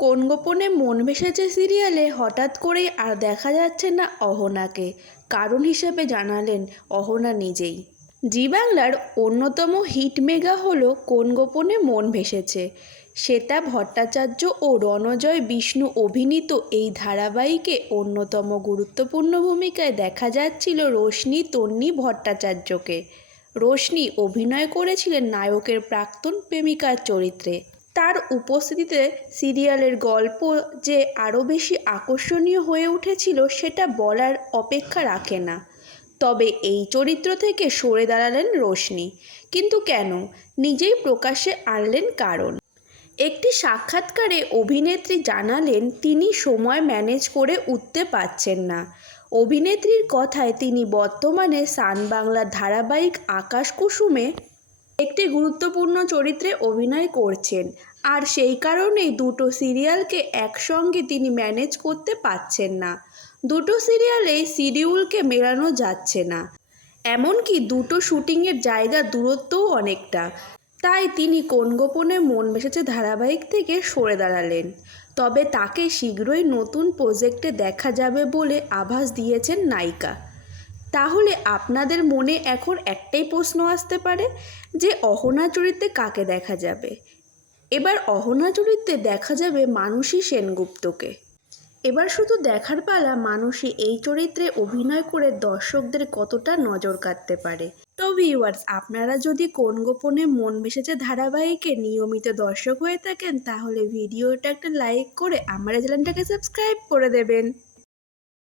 কোন গোপনে মন ভেসেছে সিরিয়ালে হঠাৎ করেই আর দেখা যাচ্ছে না অহনাকে। কারণ হিসেবে জানালেন অহনা নিজেই। জি বাংলার অন্যতম হিট মেগা হলো কোন গোপনে মন ভেসেছে। শ্বেতা ভট্টাচার্য ও রণজয় বিষ্ণু অভিনীত এই ধারাবাহিকে অন্যতম গুরুত্বপূর্ণ ভূমিকায় দেখা যাচ্ছিল রোশনি তন্বী ভট্টাচার্যকে। রোশনি অভিনয় করেছিলেন নায়কের প্রাক্তন প্রেমিকার চরিত্রে। তার উপস্থিতিতে সিরিয়ালের গল্প যে আরও বেশি আকর্ষণীয় হয়ে উঠেছিল সেটা বলার অপেক্ষা রাখে না। তবে এই চরিত্র থেকে সরে দাঁড়ালেন রোশনি। কিন্তু কেন? নিজেই প্রকাশ্যে আনলেন কারণ। একটি সাক্ষাৎকারে অভিনেত্রী জানালেন তিনি সময় ম্যানেজ করে উঠতে পারছেন না। অভিনেত্রীর কথায় তিনি বর্তমানে সান বাংলার ধারাবাহিক আকাশ কুসুমে একটি গুরুত্বপূর্ণ চরিত্রে অভিনয় করছেন, আর সেই কারণেই দুটো সিরিয়ালকে একসঙ্গে তিনি ম্যানেজ করতে পারছেন না। দুটো সিরিয়ালেই শিডিউলকে মেলানো যাচ্ছে না, এমনকি দুটো শুটিংয়ের জায়গা দূরত্বও অনেকটা। তাই তিনি কোন গোপনে মন ভেসেছে ধারাবাহিক থেকে সরে দাঁড়ালেন। তবে তাকে শীঘ্রই নতুন প্রজেক্টে দেখা যাবে বলে আভাস দিয়েছেন নায়িকা। তাহলে আপনাদের মনে এখন একটাই প্রশ্ন আসতে পারে যে অহনা চরিত্রে কাকে দেখা যাবে? এবার অহনা চরিত্রে দেখা যাবে মানসী সেনগুপ্তকে। এবার শুধু দেখার পালা মানসী এই চরিত্রে অভিনয় করে দর্শকদের কতটা নজর কাড়তে পারে। তো ভিউয়ার্স, আপনারা যদি কোন গোপনে মন ভেসেছে ধারাবাহিকে নিয়মিত দর্শক হয়ে থাকেন তাহলে ভিডিওটা একটা লাইক করে আমার চ্যানেলটাকে সাবস্ক্রাইব করে দেবেন।